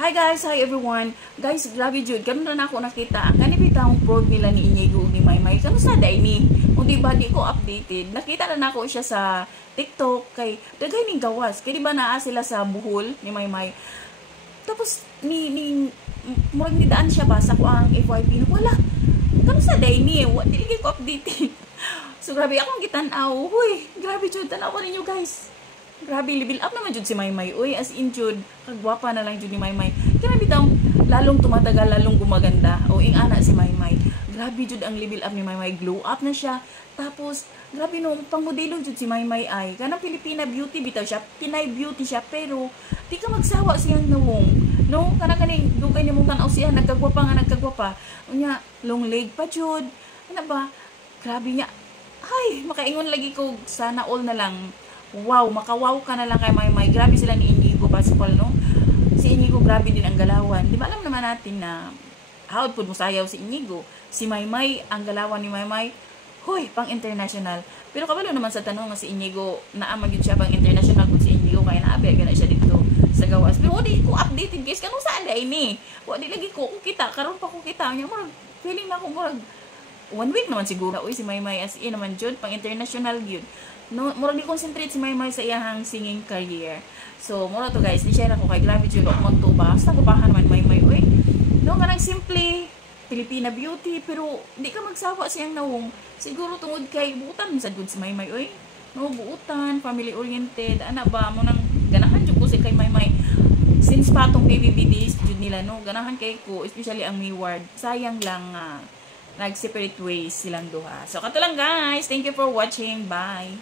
Hi guys, hi everyone. Guys, grabe jud karon na ako nakita ang kanhi bitang prod nila ni Inigo ni Maymay. Kamusta day ni? Kung di ba di ko updated. Nakita na nako siya sa TikTok kay daghay ning gawas. Kay di ba naa sila sa Bohol ni Maymay. Tapos ni murag ni daan siya ba sa ko ang FYP na wala. Kamusta day ni? Wa dili ko updated. So grabe akong gitan-aw. Hoy, grabe jud tan-aw ninyo guys. Grabe, level up naman jud si Maymay. Uy, as in jud, kagwapa na lang jud ni Maymay. Kaya bitaw, lalong tumatagal, lalong gumaganda. O ing ana si Maymay. Grabe jud ang level up ni Maymay. Glow up na siya. Tapos, grabe no, pangmodelo jud si Maymay ay. Kanang Filipina beauty bitaw siya. Pinay beauty siya. Pero, di ka magsawa siyang nawong. No? Kanang dugay ni mong tanaw siya. Nagkagwapa nga, nagkagwapa. Unya, long leg pa jud. Ano ba? Grabe niya. Ay, makaingon lagi ko. Sana all na lang. Wow, makawaw ka na lang kay Maymay. Grabe sila ni Inigo Pascual, no? Si Inigo, grabe din ang galawan. Di ba alam naman natin na hawad po mo sayaw si Inigo. Si Maymay, ang galawan ni Maymay, hoy, pang international. Pero kabalo naman sa tanong nga si Inigo, naamag yun siya pang international kung si Inigo, kaya naabi, gana siya dito sa gawas. Pero wadi ko updated guys, kanong saan day ni? Wadi lagi ko kita, karon pa ko kita. Murag, feeling na ko, murag, 1 week naman siguro. Uy, si Maymay, as in naman jud, pang international yun. No, murag di concentrate si Maymay sa iyang singing career. So, mura to guys, ni-share ako kay grabe jud ako magtuba. Basta gubahan man Maymay, uy. No, kanang simple Filipina beauty, pero di ka magsawa siyang nawong. Siguro tungod kay buutan sa good si Maymay, uy. No, buutan, family oriented. Ana ba mo nang ganahan jud ko si kay Maymay. Since patong baby days jud nila, no, ganahan kay ko, especially ang Mayward. Sayang lang nag-separate ways silang duha. So, kato lang guys. Thank you for watching. Bye.